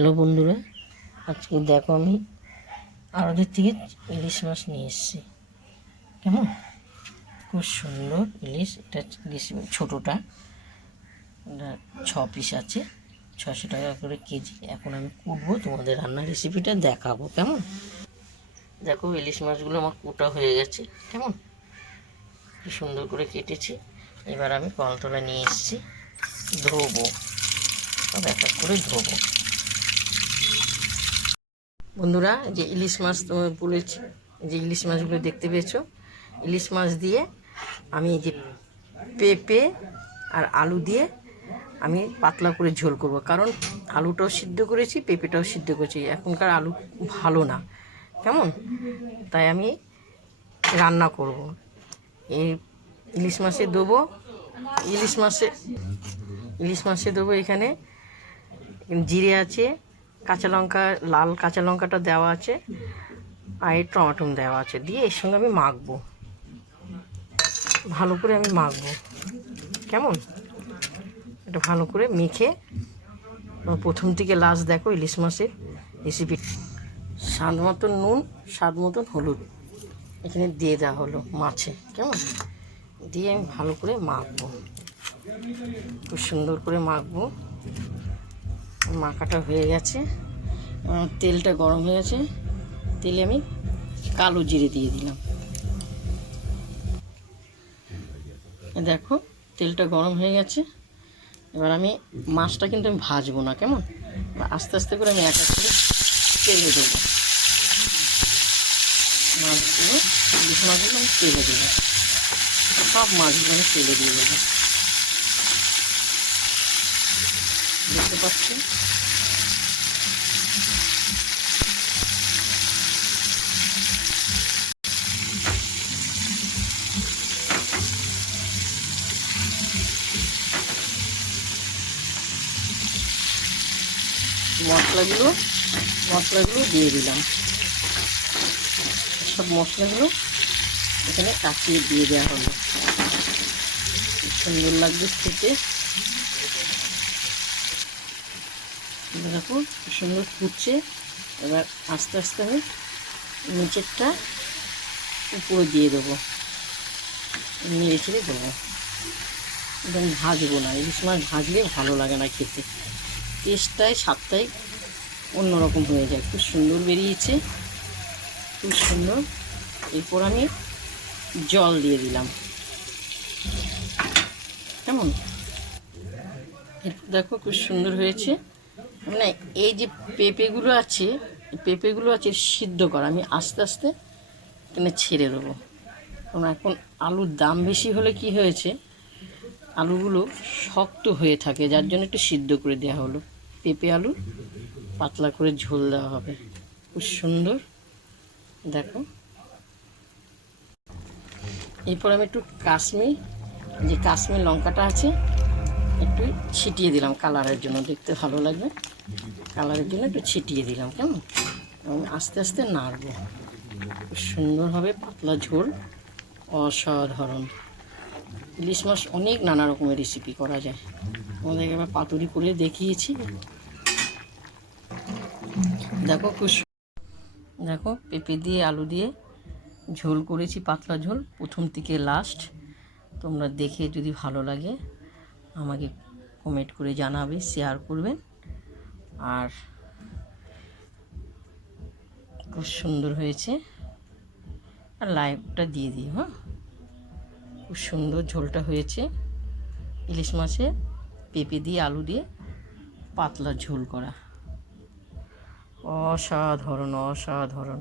Hello বন্ধুরা, আজকে দেখো আমি আড়তের থেকে ইলিশ মাছ নিয়ে এসেছি। কেমন খুব সুন্দর ইলিশ। এটা ইলিশ ছোটোটা 6 পিস আছে, 600 টাকা করে কেজি। এখন আমি কুটবো, তোমাদের রান্নার রেসিপিটা দেখাবো। কেমন দেখো, ইলিশ মাছগুলো আমার কুটা হয়ে গেছে। কেমন কি সুন্দর করে কেটেছি। এবার আমি কলতলা নিয়ে এসেছি, ধোবো, সব এক এক করে ধোবো। বন্ধুরা, যে ইলিশ মাছ তোমায় বলেছি, যে ইলিশ মাছগুলো দেখতে পেয়েছো, ইলিশ মাছ দিয়ে আমি এই যে পেঁপে আর আলু দিয়ে আমি পাতলা করে ঝোল করব। কারণ আলুটাও সিদ্ধ করেছি, পেঁপেটাও সিদ্ধ করেছি। এখনকার আলু ভালো না, কেমন, তাই আমি রান্না করব। এই ইলিশ মাছে দেবো, ইলিশ মাছে দেবো এখানে জিরে আছে, কাঁচা লঙ্কা, লাল কাঁচা লঙ্কাটা দেওয়া আছে, আর এই টমেটো দেওয়া আছে, দিয়ে এর সঙ্গে আমি মাখবো, ভালো করে আমি মাখবো। কেমন এটা ভালো করে মেখে প্রথম থেকে লাস্ট দেখো ইলিশ মাছের রেসিপি। স্বাদ মতন নুন, স্বাদ মতন হলুদ এখানে দিয়ে দেওয়া হলো মাছে। কেমন দিয়ে আমি ভালো করে মাখবো, খুব সুন্দর করে মাখবো। মাখাটা হয়ে গেছে, তেলটা গরম হয়ে গেছে। তেলে আমি কালো জিরে দিয়ে দিলাম। দেখো তেলটা গরম হয়ে গেছে। এবার আমি মাছটা কিন্তু আমি ভাজবো না, কেমন, আস্তে আস্তে করে আমি এক এক করে তেলে দেবো। মাছগুলো, ইলিশ মাছগুলো আমি তেলে দেবো, সব মাছগুলো আমি তেলে দিয়ে দেবো। দেখতে পাচ্ছি মশলাগুলো দিয়ে দিলাম। সব মশলাগুলো এখানে কাটিয়ে দিয়ে দেওয়া হলো। সুন্দর লাগবে খেতে। দেখো সুন্দর ফুটছে। এবার আস্তে আস্তে আমি নিচেরটা উপরে দিয়ে দেবো, নেড়ে ছেড়ে দেবো। একদম ভাজবো না, ইলিশ মাছ ভাজলে ভালো লাগে না খেতে, টেস্টটাই স্বাদটাই অন্যরকম হয়ে যায়। খুব সুন্দর বেরিয়েছে, খুব সুন্দর। এরপর আমি জল দিয়ে দিলাম। কেমন এরপর দেখো খুব সুন্দর হয়েছে। মানে এই যে পেঁপেগুলো আছে সিদ্ধ করা, আমি আস্তে আস্তে এখানে ছেড়ে দেবো। কারণ এখন আলুর দাম বেশি হলে কি হয়েছে, আলুগুলো শক্ত হয়ে থাকে, যার জন্য একটু সিদ্ধ করে দেওয়া হলো। পেঁপে আলু পাতলা করে ঝোল দেওয়া হবে, খুব সুন্দর। দেখো এরপর আমি একটু কাশ্মীর লঙ্কাটা আছে একটু ছিটিয়ে দিলাম কালারের জন্য, দেখতে ভালো লাগবে, কালারের জন্য একটু ছিটিয়ে দিলাম। কেমন আমি আস্তে আস্তে নাড়বো, খুব সুন্দর হবে পাতলা ঝোল, অসাধারণ। ইলিশ মাছ অনেক নানা রকমের রেসিপি করা যায়, আমাদেরকে এবার পাতুরি করে দেখিয়েছি। দেখো পেঁপে দিয়ে আলু দিয়ে ঝোল করেছি, পাতলা ঝোল, প্রথম থেকে লাস্ট। তোমরা দেখে যদি ভালো লাগে আমাকে কমেন্ট করে জানাবে, শেয়ার করবেন, আর খুব সুন্দর হয়েছে। আর লাইকটা দিয়ে দিও। হ্যাঁ, খুব সুন্দর ঝোলটা হয়েছে। ইলিশ মাছে পেঁপে দিয়ে আলু দিয়ে পাতলা ঝোল করা, অসাধারণ অসাধারণ।